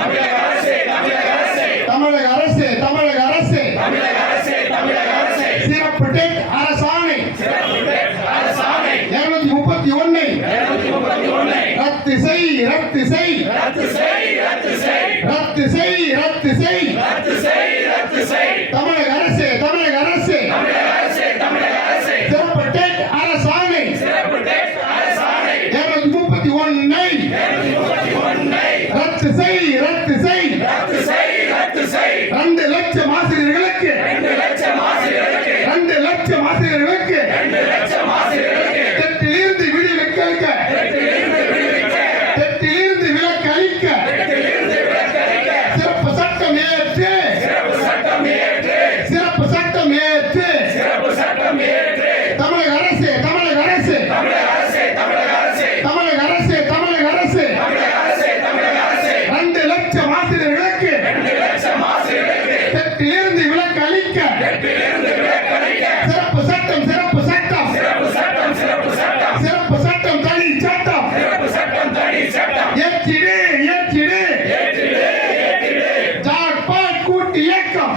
தமிழக அரசு சிறப்பு டெட் அரசாணை 231 ரத்து செய் தமிழக அரசு சிறப்பு டெட் அரசாணை 231 ரத்து செய் 2 லட்சம் ஆசிரியர்களுக்கு 2 லட்சம் ஆசிரியர்களுக்கு டெட்டிலிருந்து விலக்களிக்க சிறப்பு சட்டம் ஏற்று தமிழக அரசு 2 லட்சம் ஆசிரியர்களுக்கு டெட்டிலிருந்து விலக்களிக்க சிறப்பு சட்டம் தனி சட்டம் ஏற்றிடு ஜாக்பாட் கூட்டு இயக்கம்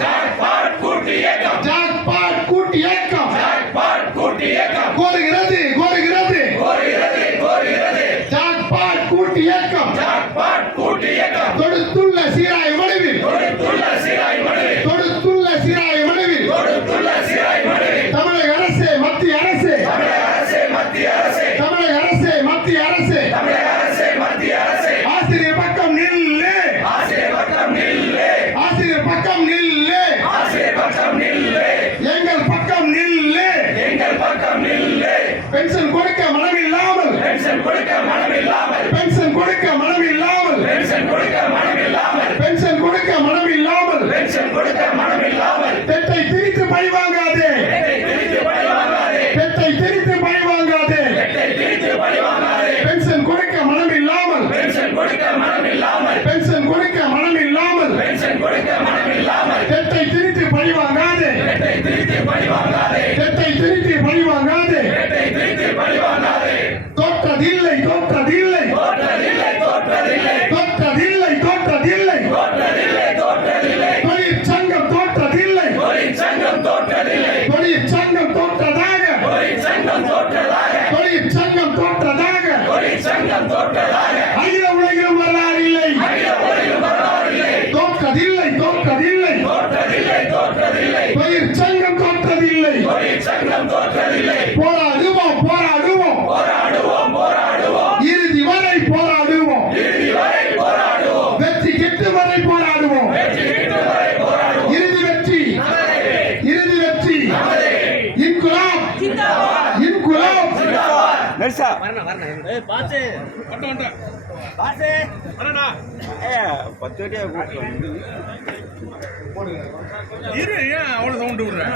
கோருகிறது ஜாக்பாட் கூட்டு இயக்கம் தொடுத்துள்ள சீராய மனுவில் தமிழக அரசு மத்திய அரசு ஆசிரியர் பக்கம் நில்லு எங்கள் பக்கம் நில்லு பென்ஷன் கொடுக்க மனமில்லாமல் டெட்டை திரித்து பழி வாங்காதே பென்ஷன் கொடுக்க மனமில்லாமல் டெட்டை திரித்து பழி வாங்காதே தோற்றதில்லை தொழிற்சங்கம் தோற்றதாக அகில உலகிலும் வரலாறு இல்லை தோற்றதில்லை தொழிற்சங்கம் தோற்றதில்லை போராடுவோம் இறுதி வரை போராடுவோம் வெற்றி கிட்டு வரை போராடுவோம் இறுதி வெற்றி இன்குலாப் நர்சா அவ்வளவு சவுண்ட் விடுறேன்.